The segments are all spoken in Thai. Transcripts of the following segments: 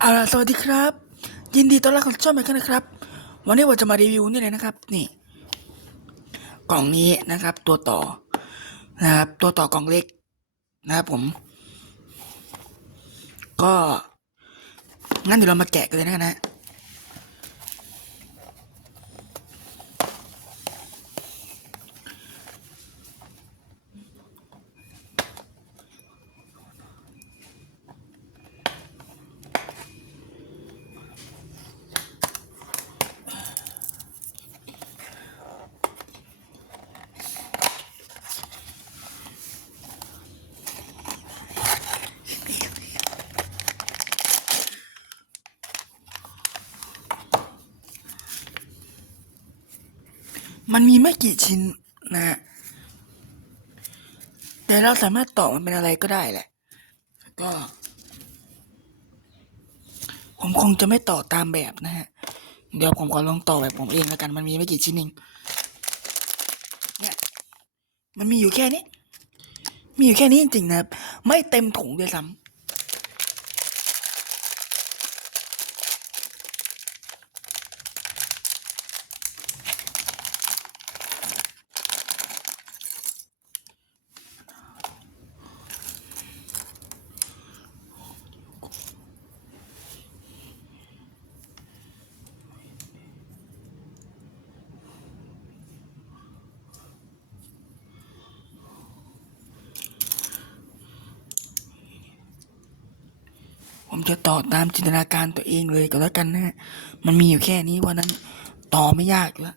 เอาล่ะสวัสดีครับ ยินดีต้อนรับเข้าช่องใหม่กันนะครับ วันนี้ผมจะมารีวิวนี่เลยนะครับ นี่ กล่องนี้นะครับ ตัวต่อนะครับ ตัวต่อกล่องเล็กนะครับผม ก็งั้นเดี๋ยวเรามาแกะกันเลยนะกันนะ มันมีไม่กี่ชิ้นนะฮะแต่เราสามารถต่อมันเป็นอะไรก็ได้แหละ ก็ ผมคงจะไม่ต่อตามแบบนะฮะ เดี๋ยวผมขอลองต่อแบบผมเองแล้วกัน มันมีไม่กี่ชิ้นเองเนี่ยมันมีอยู่แค่นี้ มีอยู่แค่นี้จริงๆนะครับ ไม่เต็มถุงด้วยซ้ำ ผมจะต่อตามจินตนาการตัวเองเลยก็แล้วกันนะฮะมันมีอยู่แค่นี้วันนั้นต่อไม่ยากแล้ว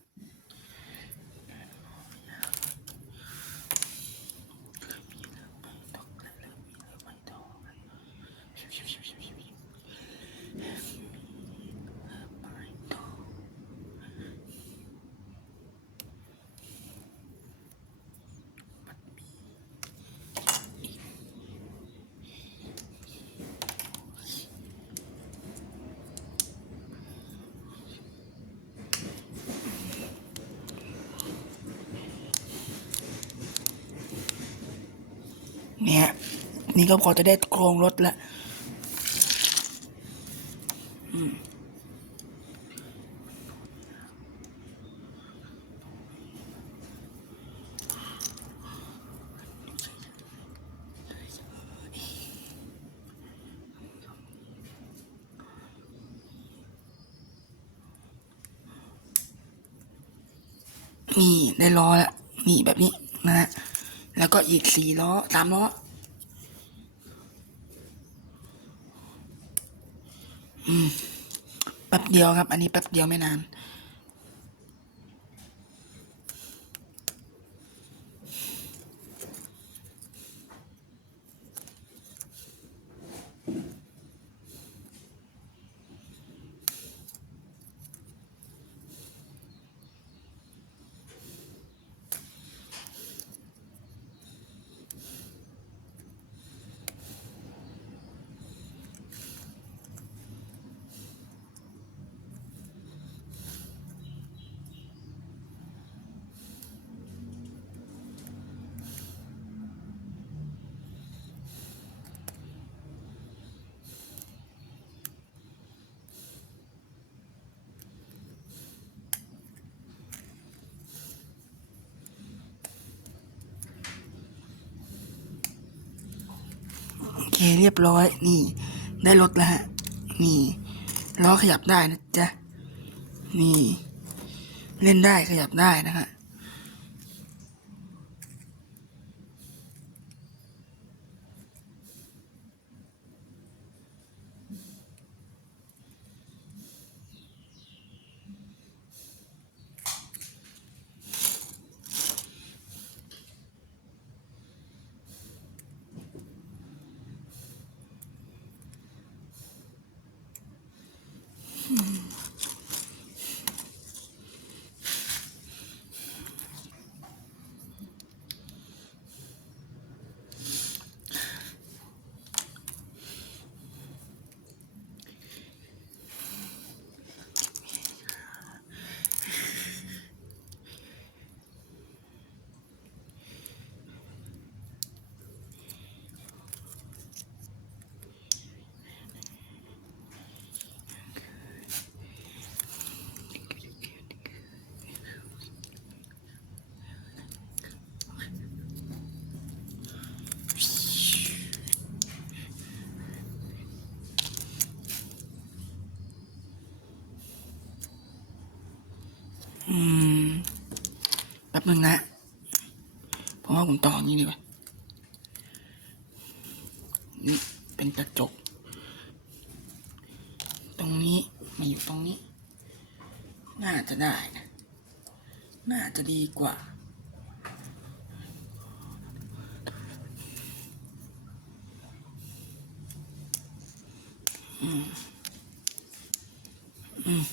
เนี่ยนี่ก็พอจะได้โครงรถแล้วมนี่ได้ล้อแล้วนี่แบบนี้นะฮะ แล้วก็อีกสี่ล้อสามล้ออืมแป๊บเดียวครับ อันนี้แป๊บเดียวไม่นาน โอ เรียบร้อย นี่ ได้รถแล้วฮะ นี่ล้อขยับได้นะจ๊ะ นี่ เล่นได้ขยับได้นะฮะ อืมแป๊บนึงนะผมว่าผมต่ออย่างนี้ดีกว่านี่เป็นกระจก ตรงนี้มาอยู่ตรงนี้ น่าจะได้นะ น่าจะดีกว่าอืมอืม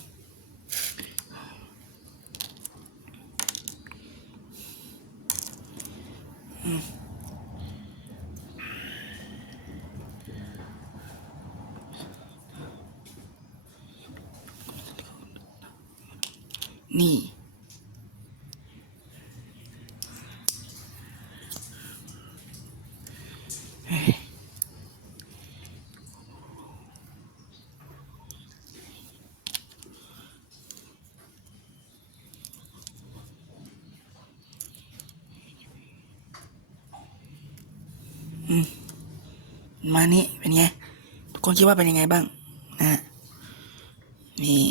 นี่ มานี่เป็นไง ทุกคนคิดว่าเป็นยังไงบ้าง นะ นี่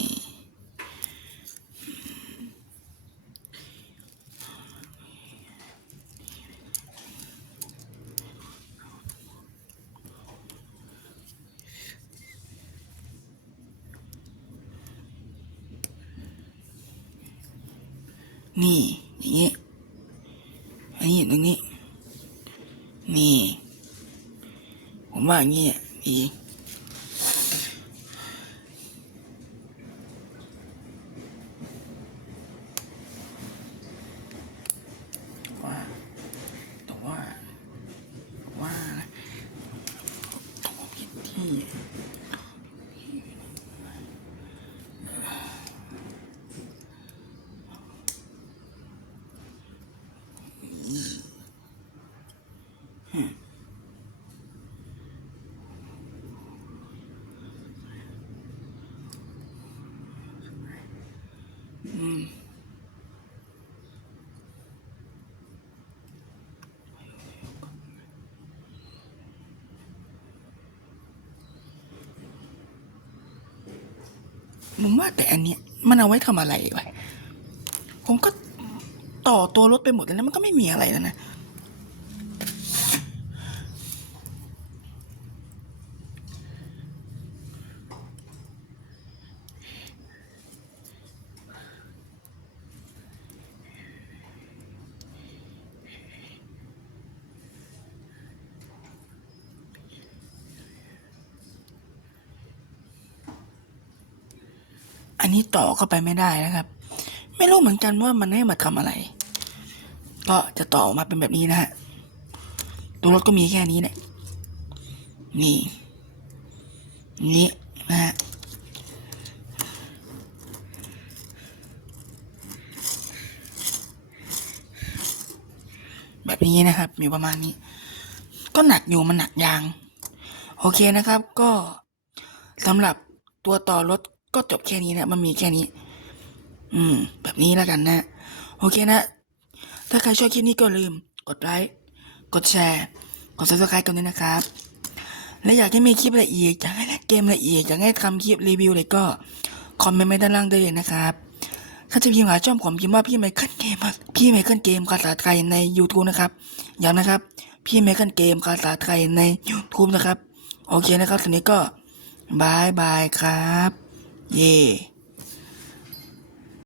นี่ อย่างนี้นี้ตรงนี้ นี่ ผมว่าอย่างนี้อะดีว่าแต่ว่าว่านะต้องผิดที่ ผมว่าแต่อันเนี้ยมันเอาไว้ทำอะไรวะผมก็ต่อตัวรถไปหมดแล้วมันก็ไม่มีอะไรแล้วนะ นนี้ต่อเข้าไปไม่ได้นะครับ ไม่รู้เหมือนกันว่ามันให้มาทำอะไร ก็จะต่อออกมาเป็นแบบนี้นะฮะตัวรถก็มีแค่นี้แหละนี่นี่นะฮะแบบนี้นะครับอยู่ประมาณนี้ ก็หนักอยู่มันหนักยาง โอเคนะครับ ก็สำหรับตัวต่อรถ ก็จบแค่นี้นะ มันมีแค่นี้ อืม แบบนี้แล้วกันนะ โอเคนะ ถ้าใครชอบคลิปนี้ก็ลืม กดไลค์ กดแชร์ กด subscribe กันด้วยนะครับ และอยากให้มีคลิปละเอียด อยากให้เล่นเกมละเอียด อยากให้ทำคลิปรีวิวอะไรก็ คอมเมนต์ไว้ด้านล่างได้เลยนะครับถ้าจะพิมพ์หาช่องผมพิมพ์ว่าพี่ไมเคิลเกมพี่ไมเคิลเกมภาษาไทยใน YouTube นะครับย้ำนะครับ พี่ไมเคิลเกมภาษาไทยใน YouTube นะครับ โอเคนะครับทีนี้ก็บายบายครับ เย่